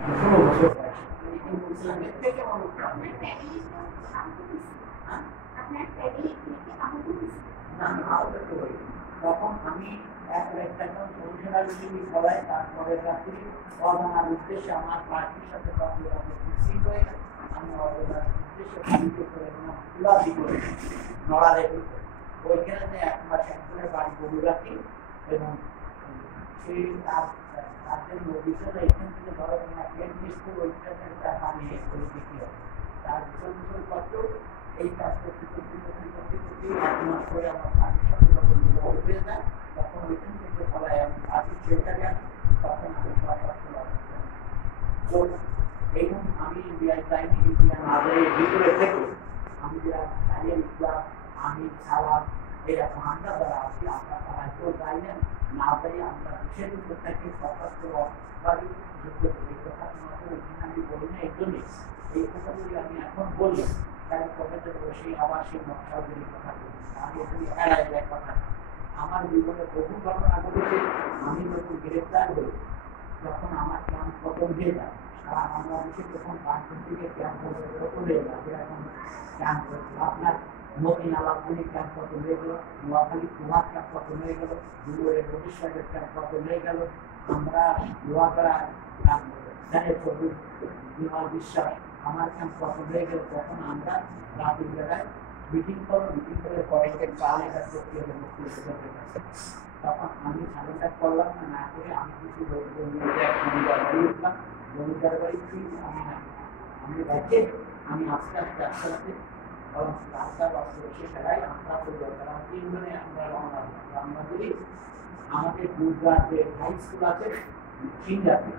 16 বছর তখন আমি একটা প্রফেশনাল বিশ্ববিদ্যালয়ে তারপরে রাত্রি অজানার উদ্দেশ্যে আমার পার্টির সাথে ফিক্সিং হয়ে আমি অজানার উদ্দেশ্যে বাড়িতে করে উলাদি করে নড়ারে ওইখানে 1 মাস একজনের বাড়ি গরু রাখি এবং সেই রাজ্যের নদীতে এখান থেকে ধরো তোমার হেড মিস্ত্রি ওইখানে একটা বানিয়ে ওই দিকে তার বছর কত এই কাজ করতে 1 মাস করে আমার পার্টির সাথে যখন হয়ে যায় তখন ওইখান থেকে বলা আমি পার্টির সেক্রেটারি তখন আমি এবং আমি ইন্ডিয়ায় যাইনি ইন্ডিয়া না যাই ভিতরে থেকে আমি যারা সাইয়ের ইসলাম আমি ছাড়া এরকম আমরা যারা আছি আমরা তারা কেউ যাই না যাই আমরা বিশেষ উপর থেকে সতর্ক বাড়ি যুদ্ধ করি কথা তোমাকে ওইখানে আমি বলি না এই জন্যই এই কথাগুলি আমি এখন বলি তাই কমেন্টে বসে আবার সেই নকশাগুলির কথা বলি আমি এখানে এড়াই যায় কথা আমার জীবনে বহু ঘটনা ঘটেছে আমি যখন গ্রেপ্তার হই যখন আমার ক্যাম্প খতম হয়ে যায় আর আমরা অবশ্যই যখন বাংলাদেশ থেকে ক্যাম্প খতম হয়ে যায় যেরকম ক্যাম্প আপনার নতুন আলাপগুলি ক্যাম্প খতম হয়ে গেল নোয়াখালী কুমার ক্যাম্প খতম হয়ে গেল দুপুরের ভবিষ্যতের ক্যাম্প খতম হয়ে গেল আমরা নোয়াপাড়া বিমল বিশ্বাস আমার ক্যাম্প খতম হয়ে গেল তখন আমরা রাতের বেলায় মিটিং করে কয়েকটা চাল এটা করতে হবে তখন আমি সারেন্ডার করলাম না করে আমি কিছু লোকজন উঠলাম জমিদার বাড়ি আমি দেখে আমি আস্তে আস্তে আস্তে আস্তে রাস্তার অস্ত্র ফেলাই আমরা আমরা 3 জনে আমরা রওনা করি আমাদের গুজরাট যে হাই স্কুল আছে সিঙ্গাপুর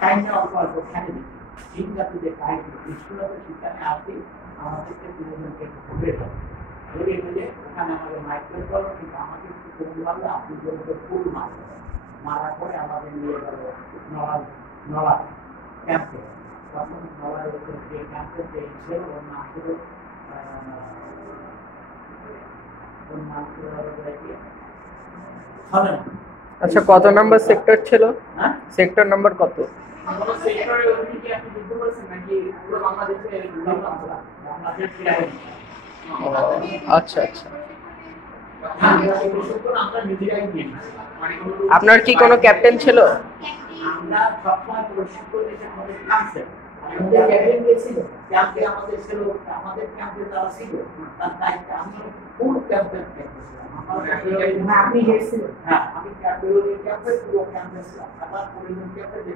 টাইমে অল্প অল্প খেলে দিচ্ছি সিঙ্গাপুর যে হাই স্কুল আছে সেখানে আসি আমাদেরকে 3 জনকে ঘুরে ধরে গেলে ওখানে আমাদের মাইক্রো করলো কিন্তু আমাকে একটু কম লাগলো আপনি জমিতে ফুল মারার পরে আমাদের নিয়ে গেল নড়াল ক্যাম্পে তখন নড়ালের যে ক্যাম্পে যে ছিল ওর নাম ছিল আচ্ছা, কত নম্বর সেক্টর ছিল? সেক্টর নাম্বার কত? আচ্ছা আচ্ছা। আপনার কি কোনো ক্যাপ্টেন ছিল? আমরা সবসময় প্রশিক্ষণ দিতে আমাদের আমাদের ক্যাপ্টেন ছিল ক্যাম্পে আমাদের ছিল আমাদের ক্যাম্পে তারা ছিল তার দায়িত্ব আমি ফুল ক্যাম্পের আপনি গেছিলেন? হ্যাঁ, আমি ক্যাম্পে পুরো ক্যাম্পে ছিলাম আবার পরিণত ক্যাম্পে যে